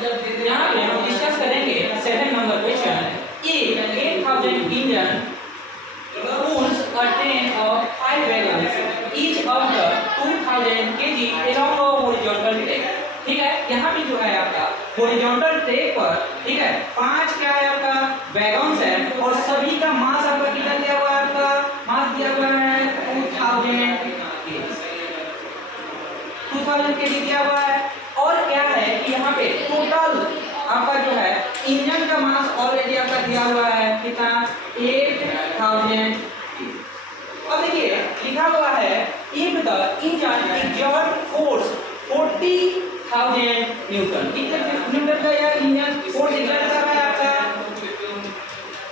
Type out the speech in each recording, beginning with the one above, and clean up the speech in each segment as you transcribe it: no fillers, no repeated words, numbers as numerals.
यहाँ पे हम डिस्कस करेंगे 7 number question. 8,000 engine pulls a train of 5 wagons, each of the 2,000 kg along a horizontal track। ठीक है, यहाँ पे जो है आपका हॉरिजॉन्टल ट्रैक पर, ठीक है, 5 क्या है आपका वैगन्स है और सभी का मास आपका कितना दिया हुआ है, आपका मास दिया हुआ है 2000 kg दिया हुआ है। और क्या है कि यहाँ पे टोटल आपका जो है इंजन का मास ऑलरेडी आपका दिया हुआ है कितना 8,000। अब देखिए लिखा हुआ है if the engine exert force 40,000 Newton. कितने न्यूटन का यह इंजन फोर्स एक्सर्ट कर रहा है आपका,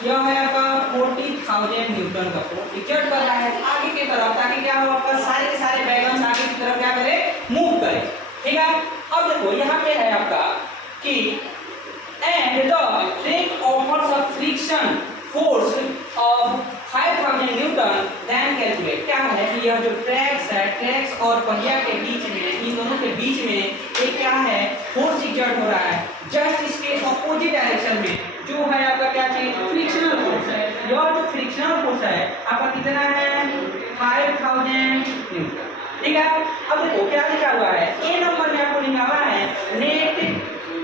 यह है आपका 40,000 न्यूटन का फोर्स एक्सर्ट कर रहा है आगे की तरफ, ताकि क्या हो आपका सारे के सारे वैगन्स आगे की तरफ क्या करे, मूव करे। ठीक है, अब देखो यहाँ पे है आपका कि and the track offers a friction force of 5,000 newton then calculate. क्या है कि यह जो ट्रैक्स है, ट्रैक्स और पहिया के बीच में, इन दोनों के बीच में एक क्या है फोर्स एक्सर्ट हो रहा है जस्ट इसके अपोजिट डायरेक्शन में, जो है आपका क्या चीज फ्रिक्शनल फोर्स है। यह जो फ्रिक्शनल फोर्स है आपका कितना है 5,000 न्यूटन। ठीक है, अब देखो क्या लिखा हुआ है ए नंबर में आपको निकालना है नेट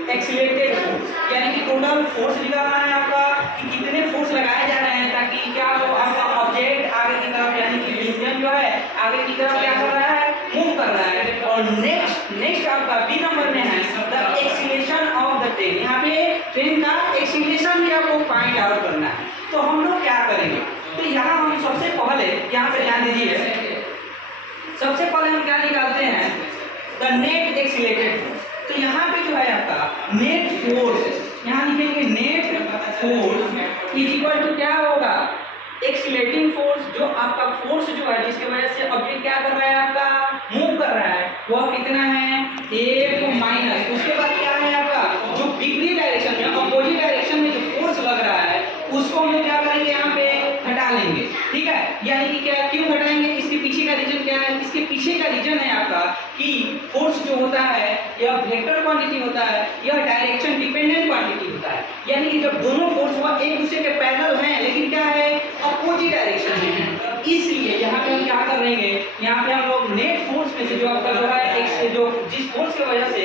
एक्सीलरेटेड फोर्स, यानी कि टोटल फोर्स निकालना है आपका कि कितने फोर्स लगाए जा रहे हैं ताकि क्या हो आपका ऑब्जेक्ट आगे की तरफ, यानी कि इंजन जो है आगे की तरफ क्या कर रहा है, मूव कर रहा है। और नेक्स्ट आपका बी नंबर में है the acceleration of the train. यहाँ पे ट्रेन का एक्सीलरेशन भी आपको फाइंड आउट करना है। तो हम लोग क्या करेंगे, तो यहाँ हम सबसे पहले यहाँ पे ध्यान दीजिए, सबसे पहले हम क्या निकालते हैं द नेट एक्सीलरेटेड फोर्स। तो यहाँ पे जो है आपका नेट फोर्स, यहाँ लिखेंगे net force is equal to क्या होगा एक्सीलरेटिंग फोर्स, जो आपका फोर्स जो है जिसकी वजह से ऑब्जेक्ट क्या कर रहा है आपका मूव कर रहा है, वह कितना है 1 माइनस, उसके बाद क्या है आपका जो विपरीत डायरेक्शन में अपोजिट डायरेक्शन में जो फोर्स लग रहा है उसको हम क्या करेंगे यहाँ पे हटा लेंगे। ठीक है, यानी कि क्या क्यों हटाएंगे, इसके पीछे का रीजन क्या है, इसके पीछे का रीजन है आपका कि फोर्स जो होता है यह वेक्टर क्वांटिटी होता है, यह डायरेक्शन डिपेंडेंट क्वांटिटी होता है। यानी कि जब दोनों फोर्स वह एक दूसरे के पैरेलल हैं लेकिन क्या है अपोजिट डायरेक्शन में है, इसलिए यहाँ पे हम क्या कर रहे हैं, यहाँ पे हम लोग नेट फोर्स में से जो आपका जो है एक जो जिस फोर्स की वजह से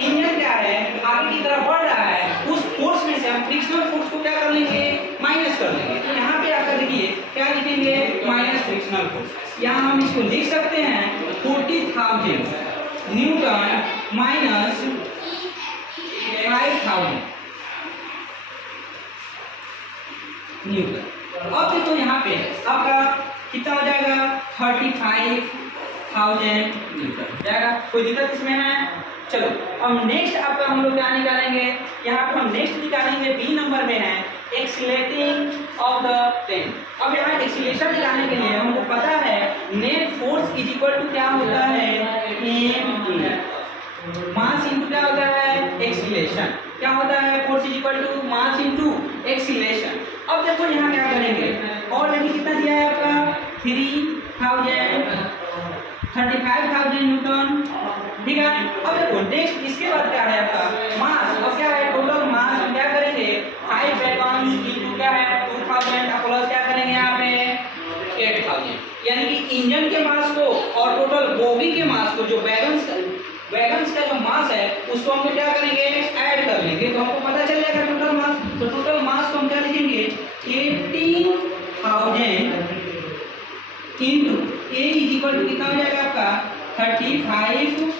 इंजन क्या है आगे की तरफ बढ़ रहा है, उस फोर्स में से हम फ्रिक्शनल फोर्स को क्या कर लेंगे माइनस कर लेंगे। तो यहाँ पे आकर देखिए क्या लिखेंगे माइनस फ्रिक्शनल फोर्स। यहाँ हम इसको लिख सकते हैं 40,000 न्यूटन माइनस 5,000 न्यूटन। अब देखो यहाँ पे आपका कितना हो जाएगा 35,000 न्यूटन जाएगा, कोई दिक्कत इसमें है। चलो अब नेक्स्ट आपका हम लोग क्या निकालेंगे, यहाँ पे हम नेक्स्ट निकालेंगे बी नंबर में है एक्सीलरेटिंग ऑफ द ट्रेन। अब यहाँ एक्सीलरेशन निकालने के लिए हमको पता है net force is equal to क्या होता है मास इनटू क्या होता है एक्सीलरेशन, क्या होता है force is equal to mass into acceleration. अब देखो यहाँ क्या करेंगे, और यदि कितना दिया है आपका 35,000 न्यूटन। ठीक है, अब देखो नेक्स्ट इसके बाद क्या है आपका मास, अब क्या है टोटल मास हम क्या करेंगे 5 वैगन्स इनटू क्या है 2,000 का प्लस क्या करेंगे यहाँ पे 8,000, यानी कि इंजन के मास को और टोटल बोगी के मास को जो वैगन्स का जो मास है उसको हम क्या करेंगे ऐड कर लेंगे, तो हमको पता चल जाएगा टोटल मास। तो टोटल मास को हम क्या लिखेंगे 80,000 into a is equal to कितना हो जाएगा आपका 35,000।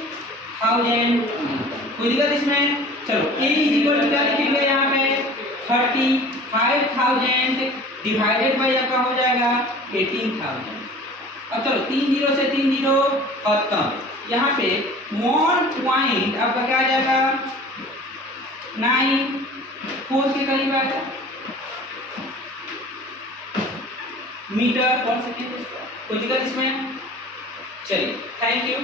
कोई दिक्कत इसमें, चलो ए इज इक्वल टू क्या लिखेंगे यहाँ पे 35,000 डिवाइडेड बाई आपका हो जाएगा 18,000। अब चलो 3 0 से 3 0 खत्म, यहाँ पे 1 पॉइंट आपका क्या आ जाएगा 9 के करीब आएगा मीटर पर सेकेंड। कोई दिक्कत इसमें, चलिए थैंक यू।